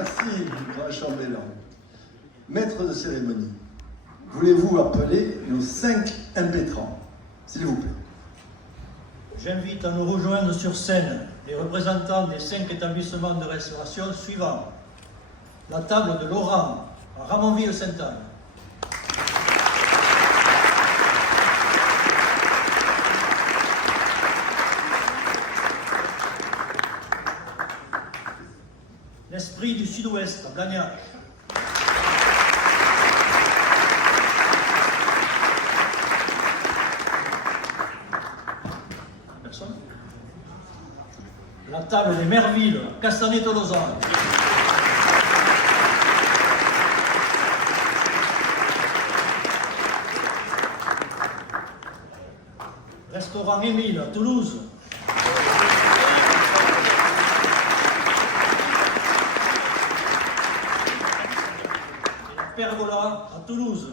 Merci, grand chambellan. Maître de cérémonie, voulez-vous appeler nos 5 impétrants, s'il vous plaît? J'invite à nous rejoindre sur scène les représentants des 5 établissements de restauration suivants. La table de Laurent, à Ramonville-Sainte-Anne. L'Esprit du Sud-Ouest, à Blagnac. Personne? La table des Mervilles, à Castanet-Tolosan. Restaurant Émile, à Toulouse. Pergola, à Toulouse.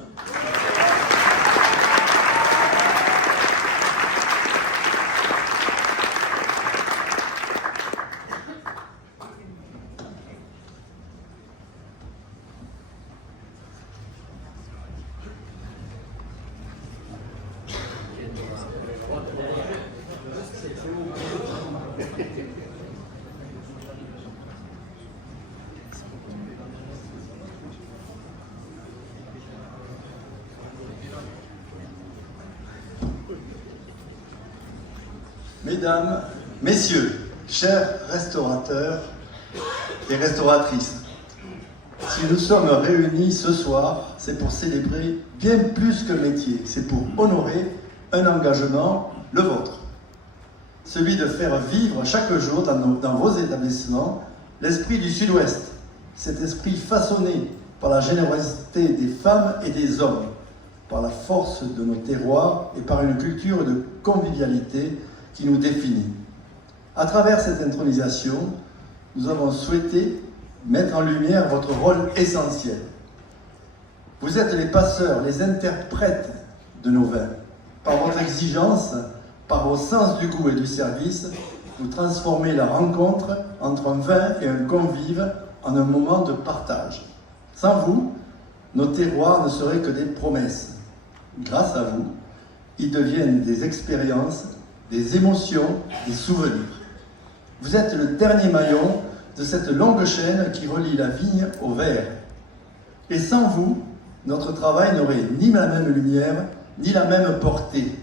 Mesdames, Messieurs, chers restaurateurs et restauratrices, si nous sommes réunis ce soir, c'est pour célébrer bien plus que le métier, c'est pour honorer un engagement, le vôtre. Celui de faire vivre chaque jour dans vos établissements l'esprit du Sud-Ouest, cet esprit façonné par la générosité des femmes et des hommes, par la force de nos terroirs et par une culture de convivialité qui nous définit. À travers cette intronisation, nous avons souhaité mettre en lumière votre rôle essentiel. Vous êtes les passeurs, les interprètes de nos vins. Par votre exigence, par vos sens du goût et du service, vous transformez la rencontre entre un vin et un convive en un moment de partage. Sans vous, nos terroirs ne seraient que des promesses. Grâce à vous, ils deviennent des expériences, des émotions, des souvenirs. Vous êtes le dernier maillon de cette longue chaîne qui relie la vigne au verre. Et sans vous, notre travail n'aurait ni la même lumière, ni la même portée.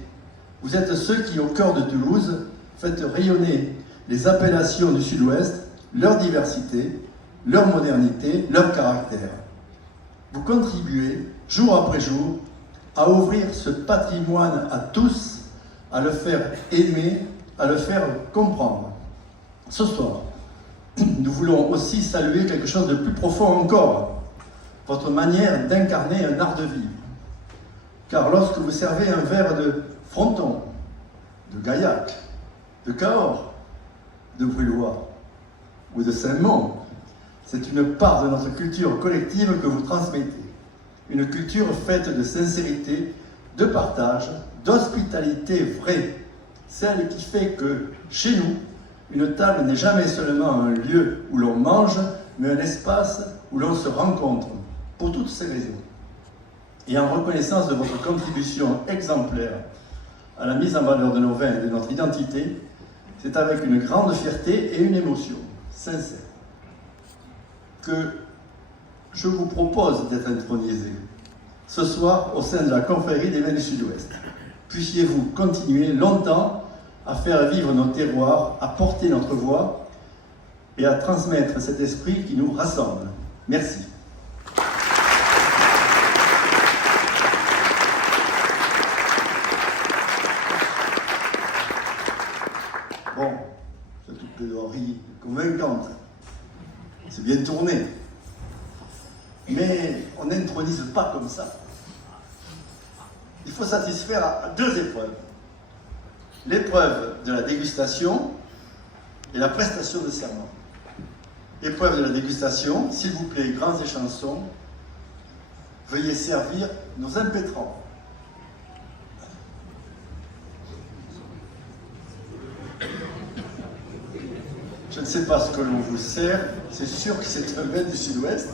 Vous êtes ceux qui, au cœur de Toulouse, faites rayonner les appellations du Sud-Ouest, leur diversité, leur modernité, leur caractère. Vous contribuez, jour après jour, à ouvrir ce patrimoine à tous, à le faire aimer, à le faire comprendre. Ce soir, nous voulons aussi saluer quelque chose de plus profond encore, votre manière d'incarner un art de vivre. Car lorsque vous servez un verre de Fronton, de Gaillac, de Cahors, de Brullois ou de Saint-Mond, c'est une part de notre culture collective que vous transmettez. Une culture faite de sincérité, de partage, d'hospitalité vraie, celle qui fait que, chez nous, une table n'est jamais seulement un lieu où l'on mange, mais un espace où l'on se rencontre, pour toutes ces raisons. Et en reconnaissance de votre contribution exemplaire à la mise en valeur de nos vins et de notre identité, c'est avec une grande fierté et une émotion sincère que je vous propose d'être intronisé ce soir au sein de la confrérie des vins du Sud-Ouest. Puissiez-vous continuer longtemps à faire vivre nos terroirs, à porter notre voix et à transmettre cet esprit qui nous rassemble. Merci. Bon, cette plaidoirie convaincante, c'est bien tourné. Mais on n'intronise pas comme ça. Il faut satisfaire à 2 épreuves. L'épreuve de la dégustation et la prestation de serment. Épreuve de la dégustation, s'il vous plaît, grands et chansons, veuillez servir nos impétrants. Je ne sais sais pas ce que l'on vous sert, c'est sûr que c'est un vin du Sud-Ouest.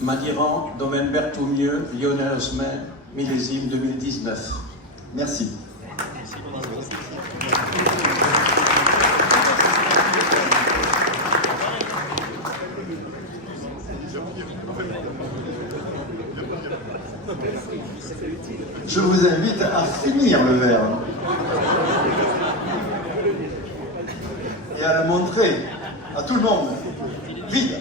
Madiran, domaine Berthoumieux, Lyonnais-Osmin, millésime 2019. Merci. Je vous invite à finir le verre et à le montrer à tout le monde, vide.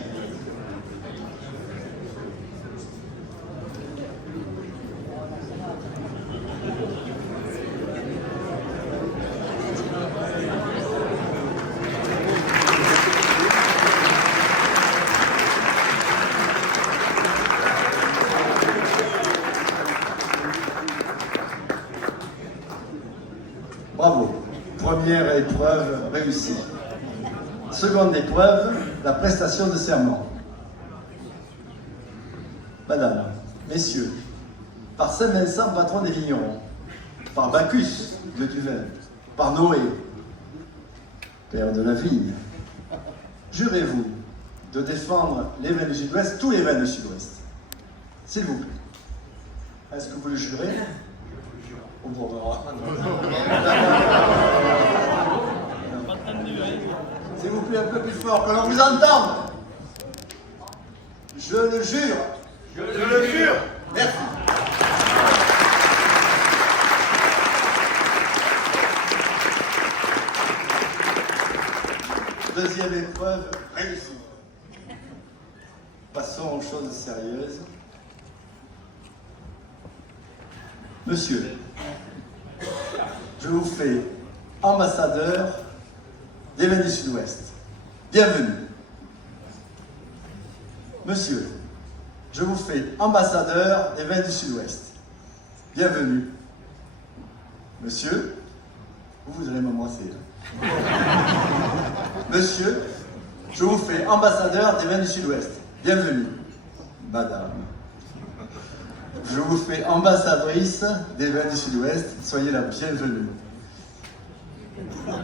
Bravo. Première épreuve réussie. Seconde épreuve, la prestation de serment. Madame, messieurs, par Saint-Vincent, patron des vignerons, par Bacchus, dieu du vin, par Noé, père de la vigne, jurez-vous de défendre les vins du Sud-Ouest, tous les vins du Sud-Ouest. S'il vous plaît. Est-ce que vous le jurez? On vous reverra. S'il vous plaît, un peu plus fort, que l'on vous entende. Je le jure. Je le jure. Merci. Deuxième épreuve réussie. Passons aux choses sérieuses. Monsieur, je vous fais ambassadeur des vins du Sud-Ouest. Bienvenue. Monsieur, je vous fais ambassadeur des vins du Sud-Ouest. Bienvenue. Monsieur, vous allez m'embrasser. Monsieur, je vous fais ambassadeur des vins du Sud-Ouest. Bienvenue. Madame, je vous fais ambassadrice des vins du Sud-Ouest. Soyez la bienvenue. Pardon.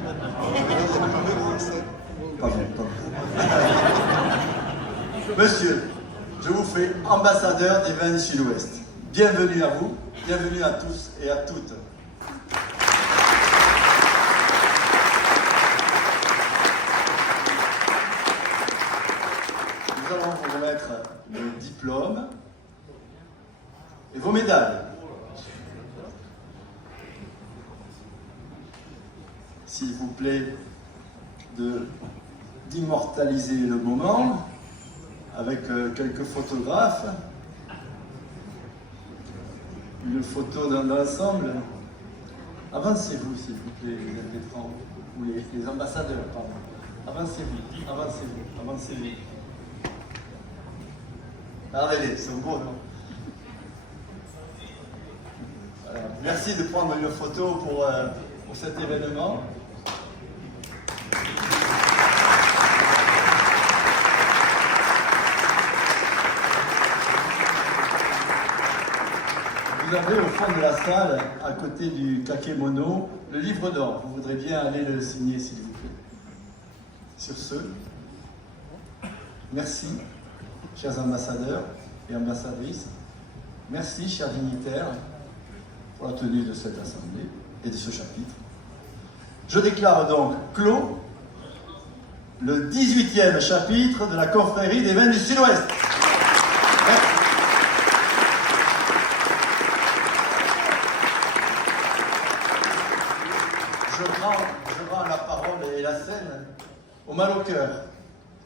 Monsieur, je vous fais ambassadeur des vins du Sud-Ouest. Bienvenue à vous, bienvenue à tous et à toutes. Nous allons vous remettre le diplôme et vos médailles. S'il vous plaît, d'immortaliser le moment avec quelques photographes. Une photo dans l'ensemble. Avancez-vous, s'il vous plaît, les étrangers, ou les ambassadeurs, pardon. Avancez-vous, avancez-vous, avancez-vous. Regardez-les, ils sont beaux, non? Voilà. Merci de prendre une photo pour cet événement. Vous avez au fond de la salle, à côté du kakémono, le livre d'or. Vous voudrez bien aller le signer, s'il vous plaît. Sur ce, merci, chers ambassadeurs et ambassadrices. Merci, chers dignitaires, pour la tenue de cette assemblée et de ce chapitre. Je déclare donc clos le 18e chapitre de la confrérie des vins du Sud-Ouest. Merci. Je rends la parole et la scène au mal au cœur.